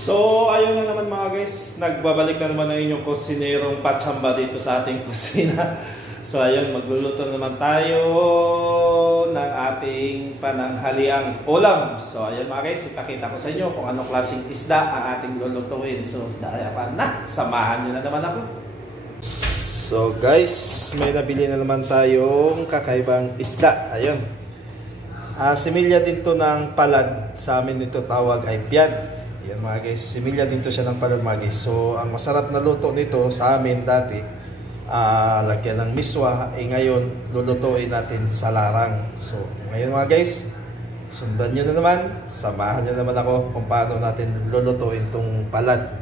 So, ayun na naman mga guys, nagbabalik na naman ang inyong kusinerong pachamba dito sa ating kusina. So, ayun, magluluto naman tayo ng ating pananghaliang ulam. So, ayun mga guys, ipakita ko sa inyo kung anong klaseng isda ang ating lulutuin. So, dahil pa na, samahan nyo na naman ako. So guys, may nabili na naman tayong kakaibang isda. Ayun. Similya din to ng palad. Sa amin dito tawag ay piyan. Yan mga guys, similya din to siya ng palad mga guys. So ang masarap na luto nito sa amin dati, lagyan ng miswa. Ngayon, lulutuin natin sa larang. So ngayon mga guys, sundan nyo na naman. Samahan nyo naman ako kung paano natin lulutuin tong palad.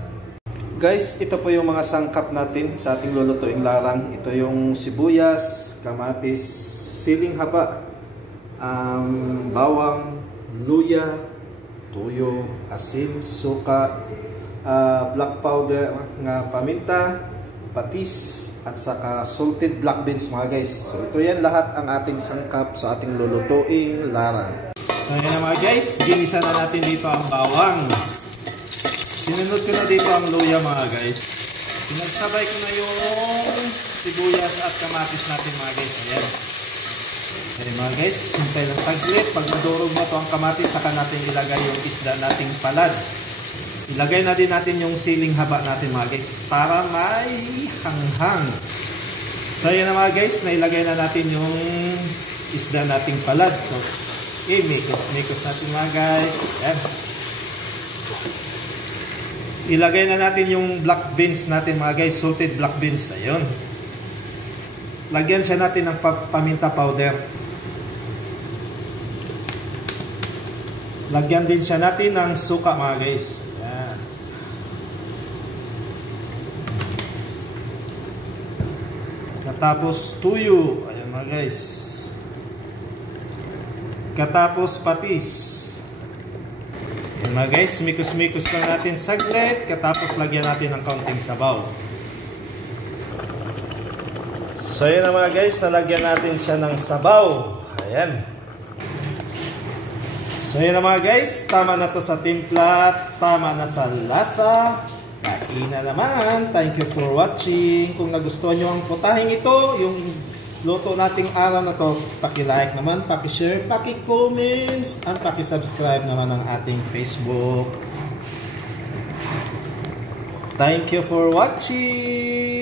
Guys, ito po yung mga sangkap natin sa ating lulutuing larang. Ito yung sibuyas, kamatis, siling haba, bawang, luya, tuyo, asin, suka, black powder nga paminta, patis, at saka salted black beans mga guys. So ito yan lahat ang ating sangkap sa ating lulutuing larang. So yan na mga guys, ginisa na natin dito ang bawang. Sinunod ko na dito ang luya mga guys. Pinagsabay ko na yung sibuyas at kamatis natin mga guys. Ayan. Ayan mga guys, hintay lang saglit. Pag nadurog mo ito ang kamatis, saka natin ilagay yung isda nating palad. Ilagay na din natin yung siling haba natin mga guys para may hanghang. So ayan na mga guys, nailagay na natin yung isda nating palad. So, mikos natin mga guys. Ayan. Ilagay na natin yung black beans natin mga guys, salted black beans. Ayun. Lagyan siya natin ng paminta powder. Lagyan din siya natin ng suka mga guys. Ayan. Katapos tuyo. Ayan mga guys. Katapos patis. Ayan mga guys, mikos-mikos lang natin saglit, katapos lagyan natin ng kaunting sabaw. So ayan na mga guys, nalagyan natin siya ng sabaw. Ayan. So ayan na mga guys, tama na to sa timpla, tama na sa lasa. Kain na naman. Thank you for watching. Kung nagustuhan nyo ang putahing ito, yung luto nating araw na to, paki-like naman, paki-share, paki-comments, at paki-subscribe naman ang ating Facebook. Thank you for watching!